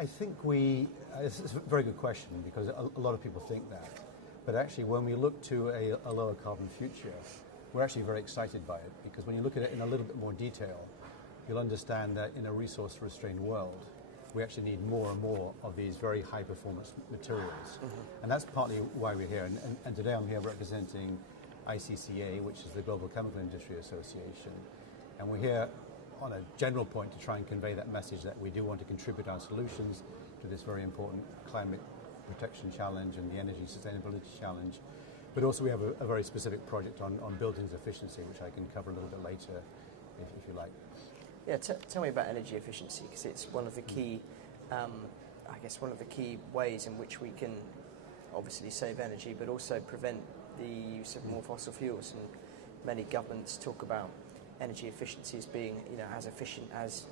I think it's a very good question because a lot of people think that. But actually, when we look to a lower carbon future, we're actually very excited by it because when you look at it in a little bit more detail, you'll understand that in a resource-restrained world, we actually need more and more of these very high-performance materials. And that's partly why we're here. And today I'm here representing ICCA, which is the Global Chemical Industry Association. And we're here on a general point to try and convey that message that we do want to contribute our solutions to this very important climate protection challenge and the energy sustainability challenge. But also we have a very specific project on buildings efficiency, which I can cover a little bit later, if you like. Yeah, tell me about energy efficiency, because it's one of the key, I guess, one of the key ways in which we can obviously save energy, but also prevent the use of more fossil fuels. And many governments talk about energy efficiency as being, as efficient as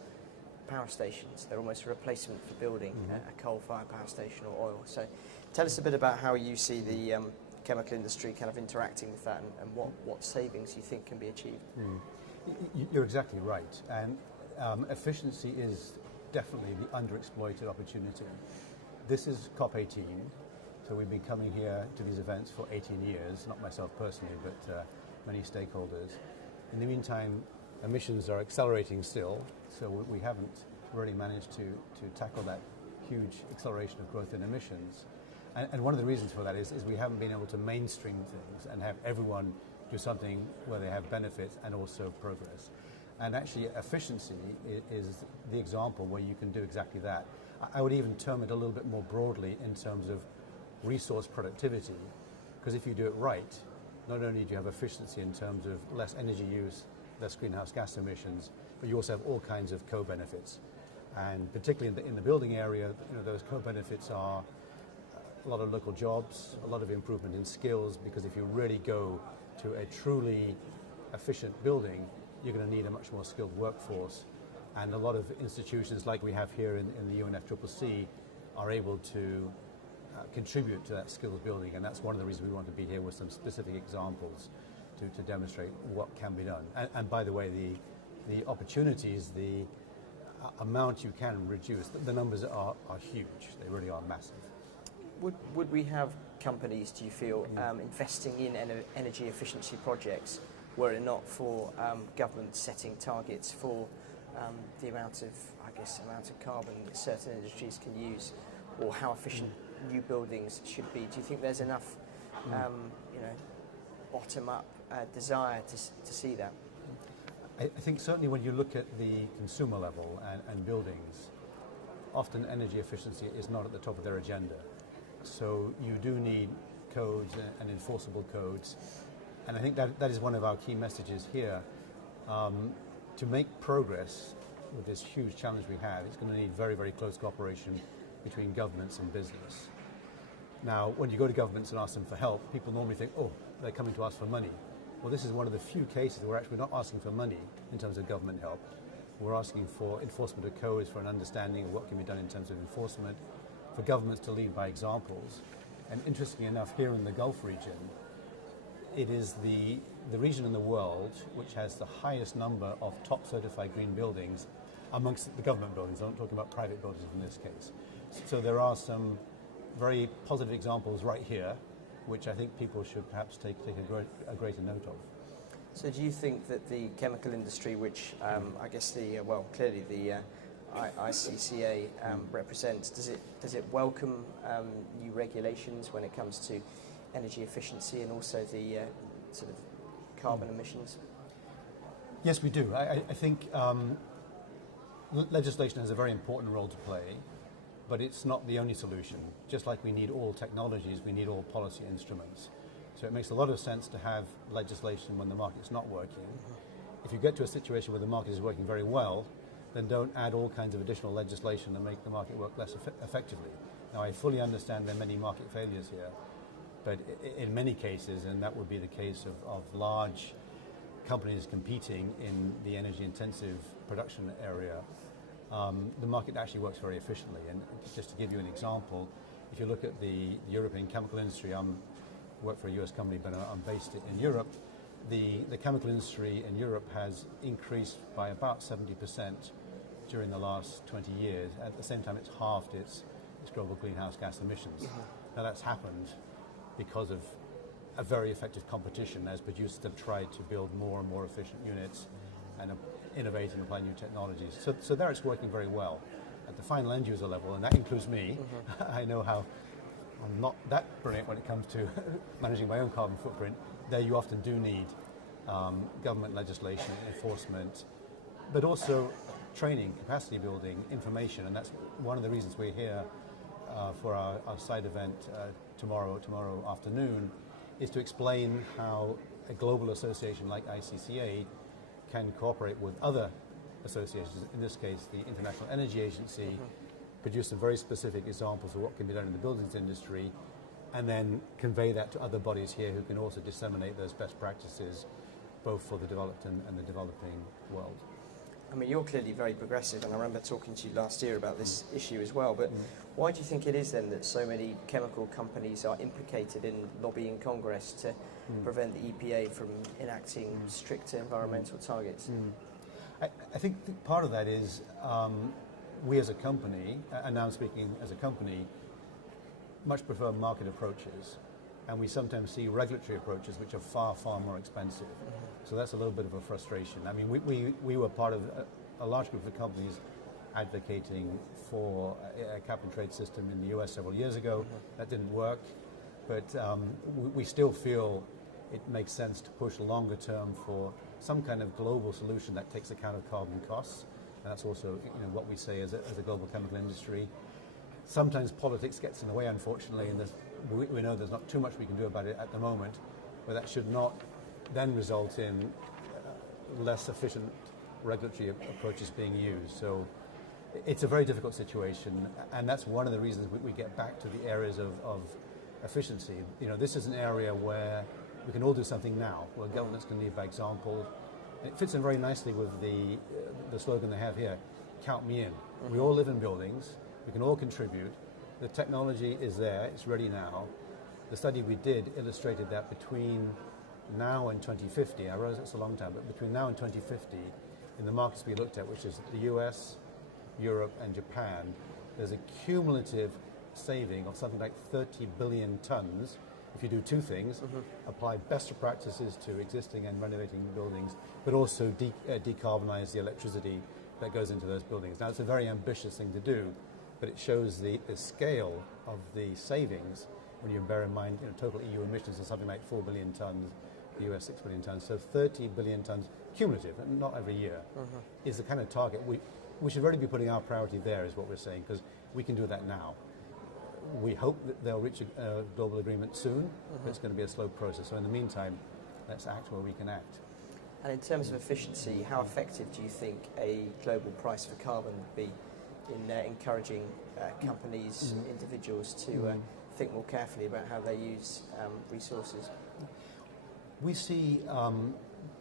power stations. They're almost a replacement for building a coal-fired power station or oil. So tell us a bit about how you see the chemical industry kind of interacting with that and what savings you think can be achieved. You're exactly right. And efficiency is definitely the underexploited opportunity. This is COP18. So we've been coming here to these events for 18 years, not myself personally, but many stakeholders. In the meantime, emissions are accelerating still, so we haven't really managed to tackle that huge acceleration of growth in emissions. And one of the reasons for that is we haven't been able to mainstream things and have everyone do something where they have benefits and also progress. And actually efficiency is the example where you can do exactly that. I would even term it a little bit more broadly in terms of resource productivity, because if you do it right, not only do you have efficiency in terms of less energy use, less greenhouse gas emissions, but you also have all kinds of co-benefits. And particularly in the building area, those co-benefits are a lot of local jobs, a lot of improvement in skills, because if you really go to a truly efficient building, you're going to need a much more skilled workforce. And a lot of institutions like we have here in the UNFCCC are able to contribute to that skills building, and that's one of the reasons we want to be here with some specific examples to demonstrate what can be done. And by the way, the opportunities, the amount you can reduce, the numbers are huge. They really are massive. Would we have companies, do you feel, investing in energy efficiency projects were it not for government setting targets for the amount of carbon that certain industries can use, or how efficient new buildings should be? Do you think there's enough, bottom-up desire to see that? I think certainly when you look at the consumer level and buildings, often energy efficiency is not at the top of their agenda. So you do need codes and enforceable codes. And I think that is one of our key messages here. To make progress with this huge challenge we have, it's going to need very, very close cooperation between governments and business. Now, when you go to governments and ask them for help, people normally think, oh, they're coming to us for money. Well, this is one of the few cases where actually we're not asking for money in terms of government help. We're asking for enforcement of codes, for an understanding of what can be done in terms of enforcement, for governments to lead by examples. And interestingly enough, here in the Gulf region, it is the region in the world which has the highest number of top certified green buildings amongst the government buildings. I'm not talking about private buildings in this case. So there are some very positive examples right here, which I think people should perhaps take a greater note of. So do you think that the chemical industry, which I guess clearly the ICCA represents, does it welcome new regulations when it comes to energy efficiency and also the sort of carbon emissions? Yes, we do. I think legislation has a very important role to play, but it's not the only solution. Just like we need all technologies, we need all policy instruments. So it makes a lot of sense to have legislation when the market's not working. If you get to a situation where the market is working very well, then don't add all kinds of additional legislation and make the market work less effectively. Now, I fully understand there are many market failures here, but in many cases, and that would be the case of large companies competing in the energy-intensive production area, the market actually works very efficiently. And just to give you an example, if you look at the European chemical industry, I work for a US company, but I'm based in Europe. The chemical industry in Europe has increased by about 70% during the last 20 years. At the same time, it's halved its global greenhouse gas emissions. Now that's happened because of a very effective competition as producers have tried to build more and more efficient units and innovate and apply new technologies. So there it's working very well. At the final end user level, and that includes me, I know how I'm not that brilliant when it comes to managing my own carbon footprint. There you often do need government legislation, enforcement, but also training, capacity building, information, and that's one of the reasons we're here for our side event tomorrow afternoon, is to explain how a global association like ICCA can cooperate with other associations, in this case the International Energy Agency, produce some very specific examples of what can be done in the buildings industry, and then convey that to other bodies here who can also disseminate those best practices both for the developed and the developing world. I mean, you're clearly very progressive, and I remember talking to you last year about this issue as well, but why do you think it is then that so many chemical companies are implicated in lobbying Congress to prevent the EPA from enacting stricter environmental targets? I think part of that is we as a company, and now I'm speaking as a company, much prefer market approaches, and we sometimes see regulatory approaches which are far, far more expensive. So that's a little bit of a frustration. I mean, we were part of a large group of companies advocating for a cap and trade system in the US several years ago. That didn't work, but we still feel it makes sense to push longer term for some kind of global solution that takes account of carbon costs. And that's also what we say as a global chemical industry. Sometimes politics gets in the way, unfortunately, and we know there's not too much we can do about it at the moment, but that should not then result in less efficient regulatory approaches being used. So it's a very difficult situation, and that's one of the reasons we get back to the areas of efficiency. This is an area where we can all do something now, where governments can lead by example. And it fits in very nicely with the slogan they have here, count me in. We all live in buildings, we can all contribute. The technology is there, it's ready now. The study we did illustrated that between now and 2050, I realize it's a long time, but between now and 2050, in the markets we looked at, which is the US, Europe, and Japan, there's a cumulative saving of something like 30 billion tons if you do two things, apply best practices to existing and renovating buildings, but also decarbonize the electricity that goes into those buildings. Now, it's a very ambitious thing to do, but it shows the scale of the savings when you bear in mind total EU emissions are something like 4 billion tons, the US 6 billion tons, so 30 billion tons cumulative, and not every year, is the kind of target. We should really be putting our priority there, is what we're saying, because we can do that now. We hope that they'll reach a global agreement soon, but it's going to be a slow process. So in the meantime, let's act where we can act. And in terms of efficiency, how effective do you think a global price for carbon would be in encouraging companies, individuals to think more carefully about how they use resources? We see,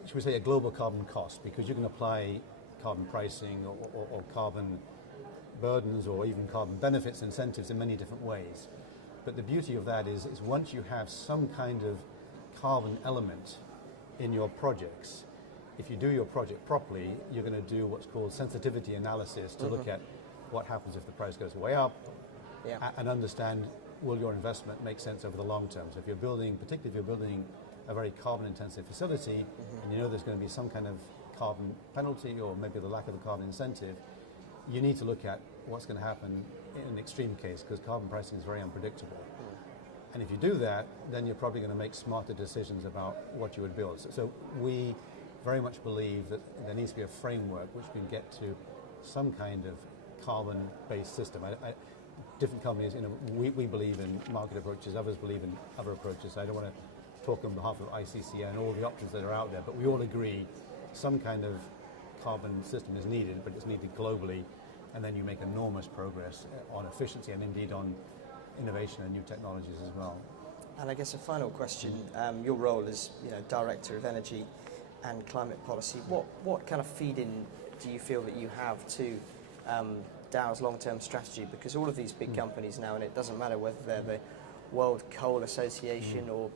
should we say, a global carbon cost, because you can apply carbon pricing or carbon burdens or even carbon benefits, incentives in many different ways. But the beauty of that is once you have some kind of carbon element in your projects, if you do your project properly, you're going to do what's called sensitivity analysis to look at what happens if the price goes way up and understand, will your investment make sense over the long term? So if you're building, particularly if you're building a very carbon intensive facility and you know there's going to be some kind of carbon penalty or maybe the lack of a carbon incentive, you need to look at what's going to happen in an extreme case, because carbon pricing is very unpredictable. And if you do that, then you're probably going to make smarter decisions about what you would build. So we very much believe that there needs to be a framework which can get to some kind of carbon-based system. Different companies, we believe in market approaches, others believe in other approaches. I don't want to talk on behalf of ICCA and all the options that are out there, but we all agree some kind of carbon system is needed, but it's needed globally, and then you make enormous progress on efficiency and indeed on innovation and new technologies as well. And I guess a final question, your role as Director of Energy and Climate Policy, what kind of feed-in do you feel that you have to Dow's long-term strategy? Because all of these big companies now, and it doesn't matter whether they're the World Coal Association or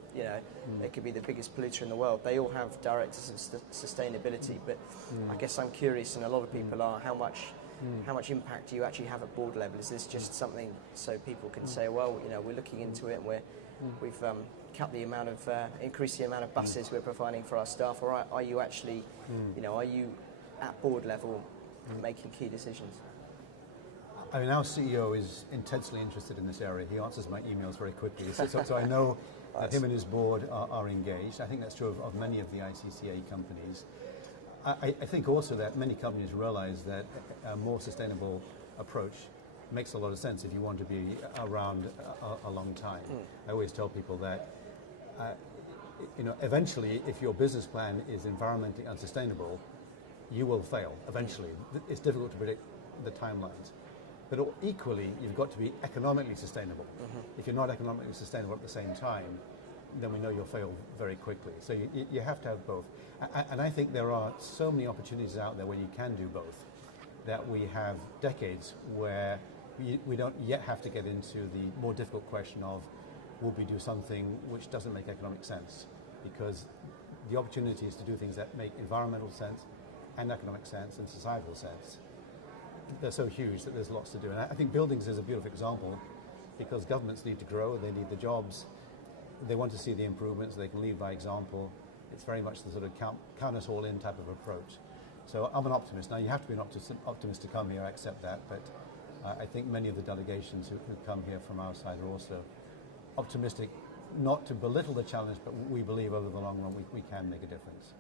they could be the biggest polluter in the world, they all have directors of sustainability, but I guess I'm curious, and a lot of people are, how much how much impact do you actually have at board level? Is this just something so people can say, well, you know, we're looking into it, and we've cut the amount of, increased the amount of buses we're providing for our staff, or are you actually, you know, are you at board level making key decisions? I mean, our CEO is intensely interested in this area. He answers my emails very quickly, so I know that him and his board are engaged. I think that's true of many of the ICCA companies. I think also that many companies realize that a more sustainable approach makes a lot of sense if you want to be around a long time. I always tell people that, you know, eventually, if your business plan is environmentally unsustainable, you will fail eventually. It's difficult to predict the timelines. But equally, you've got to be economically sustainable. If you're not economically sustainable at the same time, then we know you'll fail very quickly. So you have to have both. And I think there are so many opportunities out there where you can do both, that we have decades where we don't yet have to get into the more difficult question of, will we do something which doesn't make economic sense? Because the opportunity is to do things that make environmental sense and economic sense and societal sense. They're so huge that there's lots to do. And I think buildings is a beautiful example, because governments need to grow, they need the jobs, they want to see the improvements, they can lead by example. It's very much the sort of count us all in type of approach. So I'm an optimist. Now, you have to be an optimist to come here, I accept that, but I think many of the delegations who come here from our side are also optimistic, not to belittle the challenge, but we believe over the long run we can make a difference.